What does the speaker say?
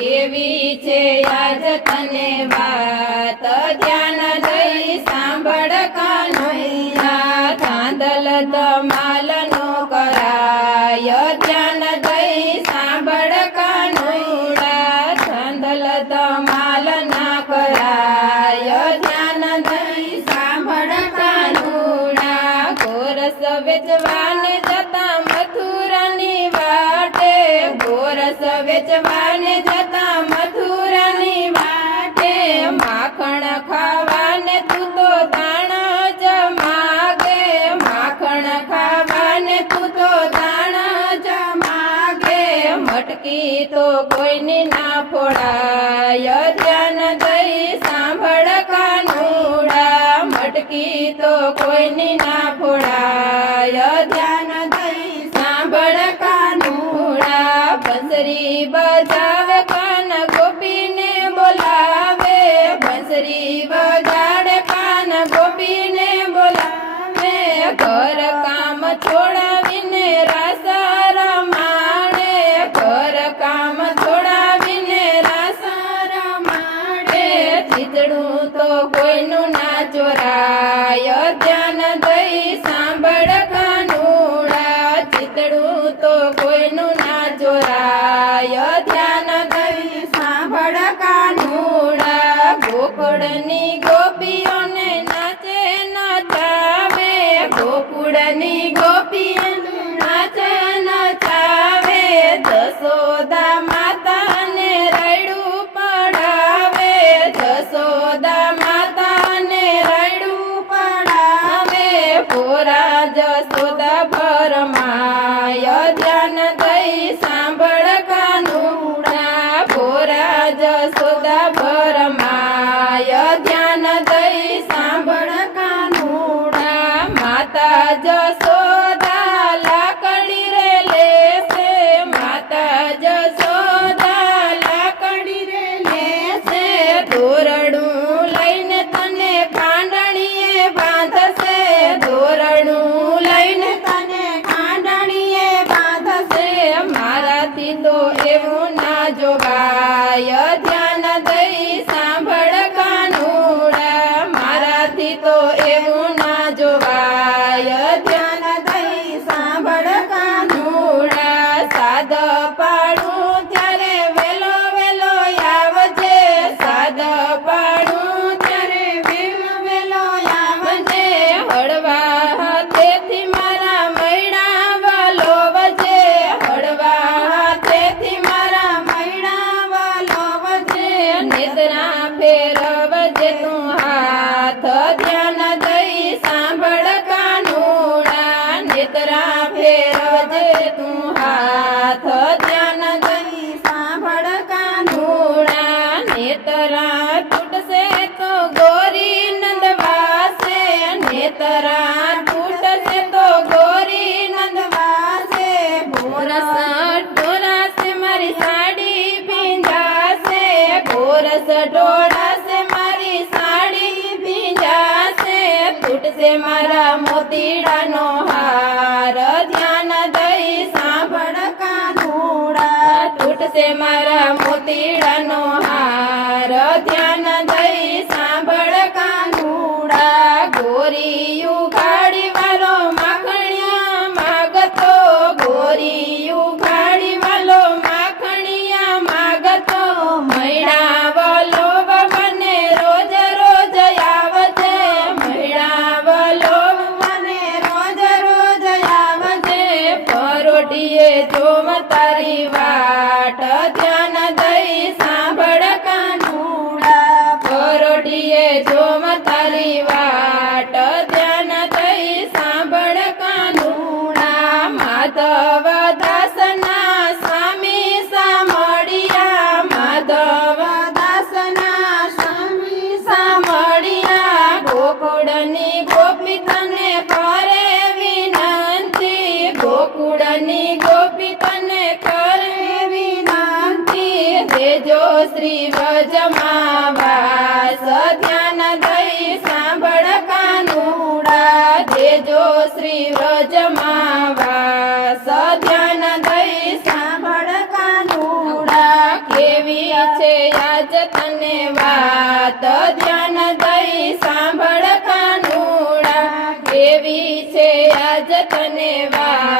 કેવી છે આજ તને વાત, ધ્યાન દઈ સાંભળ કાનૈયા. ધાંધલ ધમાલ નો કરાય, ધ્યાન દઈ સાંભળ કાનુડા. ધાંધલ ધમાલ ના કરાય, ધ્યાન દઈ સાંભળ કાનુડા. ગોરસ વેચવાને જતા મથુરાની વાટે, ગોરસ વેચવાને જતા મથુરાની વાટે. માખણ ખાવાને તું તો દાણા જ માગે, માખણ ખાવાને તું તો દાણા જ માગે. મટકી તો કોઈની ના ફોડાય, ધ્યાન દઈ સાંભળ કાનુડા. મટકી તો કોઈની ના ફોડાય, ધ્યાન દઈ સાંભળ કાનુડા. બંસરી બજાવે કાન ગોપીને બોલાવે, બંસરી બજાડે કાન ગોપીને બોલાવે. ઘર કામ છોડાવીને રાસ રમાડે, ઘર કામ છોડાવીને રાસ રમાડે. ચીતડું તો કોઈનું ના ચોરાય, ધ્યાન દઈ સાંભળ કાનુડા. ચીતડું તો કોઈનું ના ચોરાય, ધ્યાન દઈ સાંભળ કાનુડા. ગોકુળની ગોપીઓને નાચે નચાવે, ગોકુળની ગોપીઓને નાચે નચાવે. જશોદા માતાને રૈડું પડાવે, જશોદા માતાને રૈડું પડાવે. પોરા જશોદા ભરમાય, ધ્યાન દઈ સાંભળ કાનુડા. પોરા જશોદા ભરમાય, ધ્યાન દઈ સાંભળ કાનુડા. માતા જશોદા લાકડી રે લેશે, માતા જશોદા લાકડી રે લેશે. દોરડું લઈને તને ખાંડણીએ બાંધશે, દોરડું લઈને તને ખાંડણીએ બાંધશે. મારાથી તો એવું ના જોવાય, ધ્યાન દઈ સાંભળ કાનુડા. મારાથી તો એવું ના જોવાય, ધ્યાન દઈ સાંભળ કાનુડા. સાદ પાડું ત્યારે વેલો વેલો આવજે, સાદ પાડું ત્યારે વેલો વેલો આવજે. હળવા હાથેથી મારા મૈડા વલોવજે, હળવા હાથેથી મારા મૈડા વલોવજે. નિદ્રા ફેરવજે તું હાથ, ધ્યાન દઈ સાંભળ કાનુડા. નિદ્રા ફેરવજે તું હાથ, ધ્યાન દઈ સાંભળ કાનુડા. નેતરા તૂટશે તો ગોરી નંદવાસે, નેતરા તૂટશે તો ગોરી નંદવાસે. બોરસ ઢોરાશે મારી સાડી ભીંજાશે, બોરસ ઢોરાશે મારી સાડી ભીંજાશે. તૂટશે મારા મોતીડાનો હાર, ધ્યાન દઈ સાંભળ કાનુડા. તૂટશે મારા મોતીડાનો હાર, ધ્યાન દઈ સાંભળ કાનુડા. ગોરી ઉઘાડી વાલો માખણિયા માગતો, ગોરી ઉઘાડી વાલો માખણિયા માગતો. મૈડા વલો મને રોજ રોજ આવજે, મૈડા વલો મને રોજ રોજ આવજે. પરોઢીએ જોમ તારી વાટ, ધ્યાન દઈ સાંભળ કાનુડા. પરોઢીએ જોમ તારી વાટ, ધ્યાન દઈ સાંભળ કાનુડા. માધવ દાસના સ્વામી સામળિયા, માધવ દાસના સ્વામી સામળિયા. ગોકુળની ગોપી તને કરે વિનંતી, ગોકુળની ગોપી તને કરે વિનંતી. દેજો શ્રી વ્રજમાં વાસ, ધ્યાન દઈ સાંભળ કાનુડા. દેજો શ્રી વ્રજમાં વાસ, ધ્યાન દઈ સાંભળ કાનુડા. કેવી છે આજ તને વાત ધ્યાન દઈ સાંભળ કાનુડા એવી છે આજ તને વાત